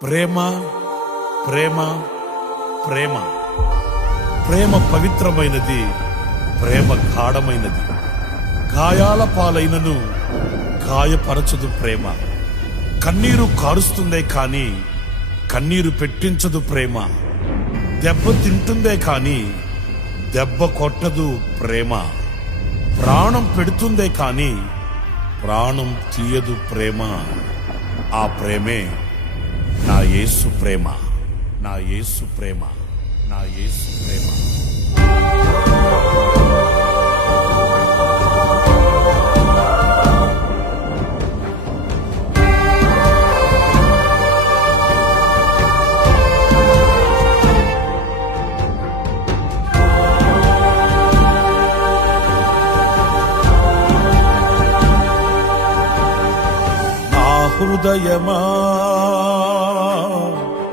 ప్రేమ ప్రేమ ప్రేమ ప్రేమ పవిత్రమైనది, ప్రేమ గాఢమైనది. గాయాల పాలైనను గాయపరచదు ప్రేమ. కన్నీరు కారుస్తుందే కాని కన్నీరు పెట్టించదు ప్రేమ. దెబ్బ తింటుందే కాని దెబ్బ కొట్టదు ప్రేమ. ప్రాణం పెడుతుందే కాని ప్రాణం తీయదు ప్రేమ. ఆ ప్రేమే నా యేసు ప్రేమ, నా యేసు ప్రేమ, నా యేసు ప్రేమ. నా హృదయమా,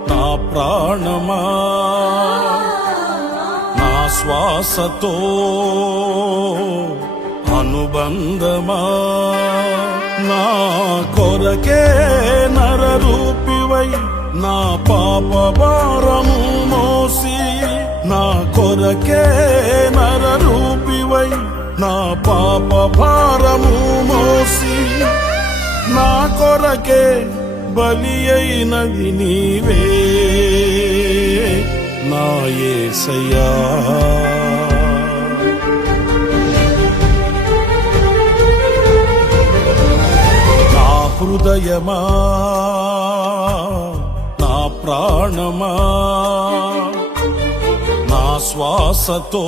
నా ప్రాణమా, నా శ్వాసతో అనుబంధమా, నా కొరకే నరరూపివై నా పాప భారము మోసి, నా కొరకే నరరూపివై నా పాప భారము మోసి, నా కొరకే బలి అయినది నీవే నా యేసయ్యా. నా హృదయమా, నా ప్రాణమా, నా శ్వాసతో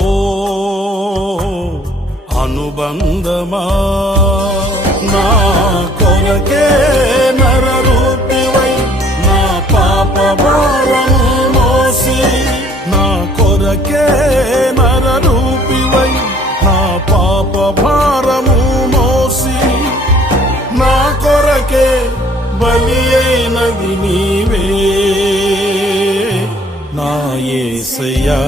అనుబంధమా, నా కొరకే నరరూపివై నా పాప భారము మోసి, నా కొరకే నరరూపివై నా పాప భారము మోసి, నా కొరకే బలి అయినది నీవే నా యేసయ్యా.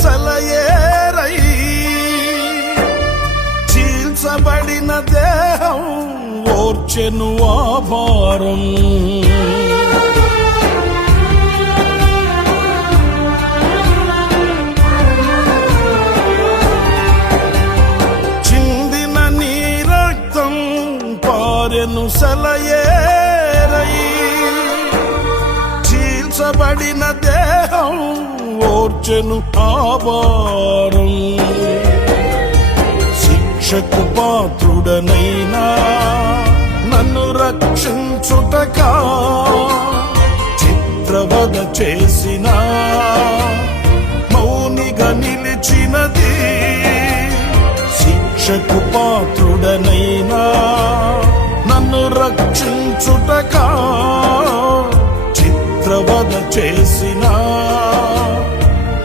సెలయేరై చీల్చబడిన దేహం ఓర్చెను ఆ భారం, చిందిన నీ రక్తం పారెను సెలయేరై చీల్చబడిన దేహం ఓర్చెను ఆ భారం. శిక్షకు పాత్రుడనైనా నన్ను రక్షించుటకా చిత్రవద చేసిన మౌనిగా నిలిచినది. శిక్షకు పాత్రుడనైనా నన్ను రక్షించుటకా చిత్రవద చేసిన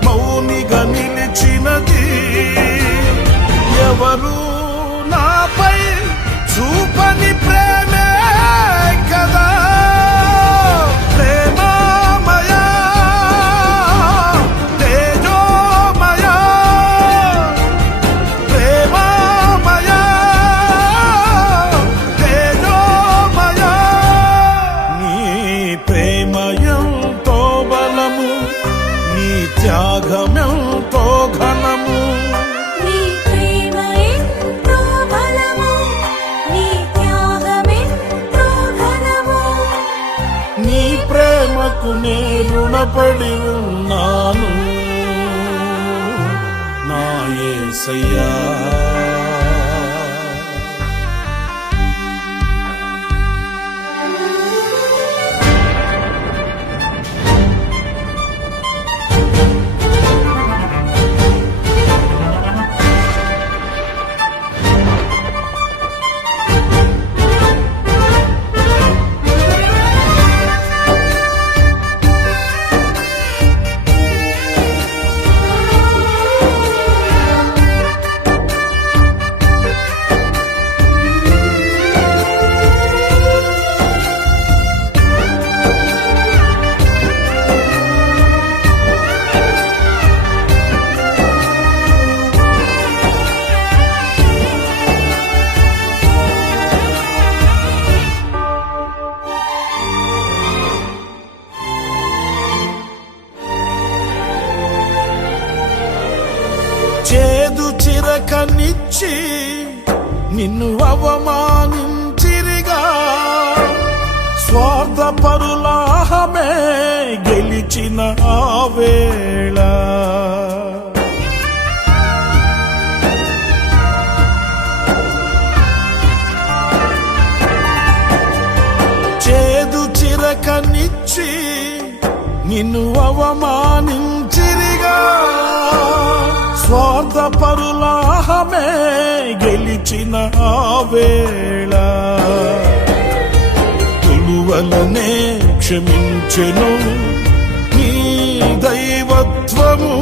మౌనిగా నిలిచినది. ఎవరు నాపై చూపని ప్రేమే కదా ప్రేమమయా, తేజోమయా, ప్రేమమయా, తేజోమయా. నీ ప్రేమ ఎంతో బలము, నీ త్యాగమెంతో ఘనము, నీ ప్రేమ ఎంతో బలము, రుణపడి ఉన్నాను నా యేసయ్యా. చేదు చిరకనిచ్చి నిన్ను అవమానించిరిగా, స్వార్థపరులాహమే గెలిచిన ఆ వేళ. చేదు చిరకనిచ్చి నిన్ను అవమానించిరిగా, స్వార్థపరులాహమే గెలిచిన ఆ వేళ. తులువలనే క్షమించెను నీ దైవత్వము,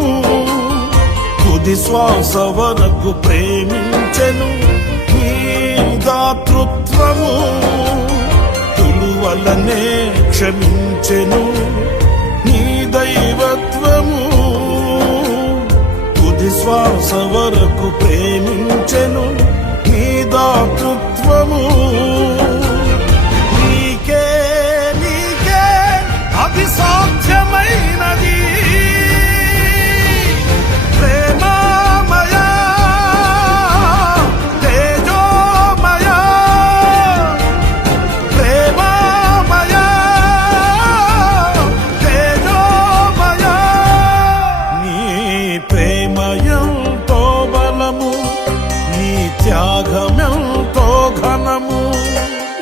తుది శ్వాస వరకు ప్రేమించెను నీ దాతృత్వము. తులువలనే క్షమించెను నీ దైవత్వము, శ్వాస వరకు ప్రేమించెను నీ దాతృత్వము. నీకే నీకే అది సాధ్యమైనది ప్రేమమయా తేజోమయా, ప్రేమమయా తేజోమయా. నీ ప్రేమయంతో బలము, నీ త్యాగమెంతో ఘనము.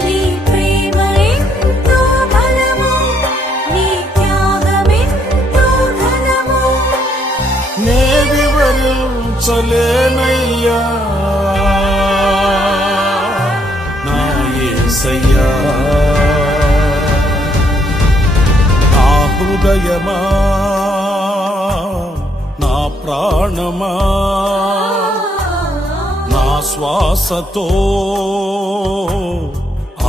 నీ ప్రేమ ఎంతో బలము, నీ త్యాగమెంతో ఘనము. నే వివరించలేనయ్యా నా యేసయ్యా. నా హృదయమా, నా ప్రాణమా, నా శ్వాసతో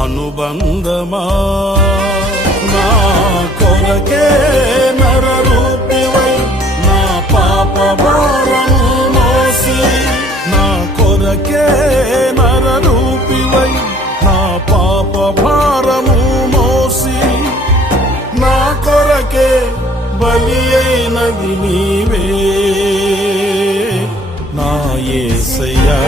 అనుబంధమా, నా కొరకే నరరూపివై నా పాప భారము మోసి, నా కొరకే నరరూపివై నా పాప భారము మోసి, నా కొరకే బలి అయినది నీవే నా యేసయ్యా.